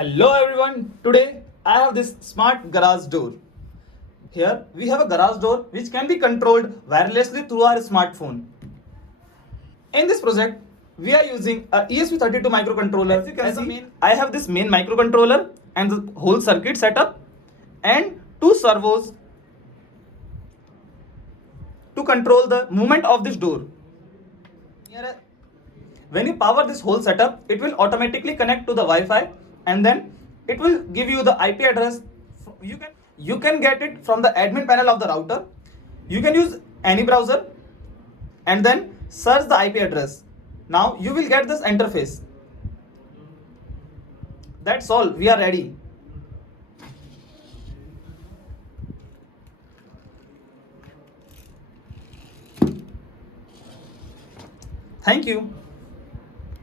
Hello everyone, today I have this smart garage door. Here we have a garage door which can be controlled wirelessly through our smartphone. In this project, we are using a ESP32 microcontroller. As you can see, I have this main microcontroller and the whole circuit setup and two servos to control the movement of this door. When you power this whole setup, it will automatically connect to the Wi-Fi and then it will give you the IP address. You can get it from the admin panel of the router. You can use any browser and then search the IP address. Now you will get this interface. That's all, we are ready. Thank you.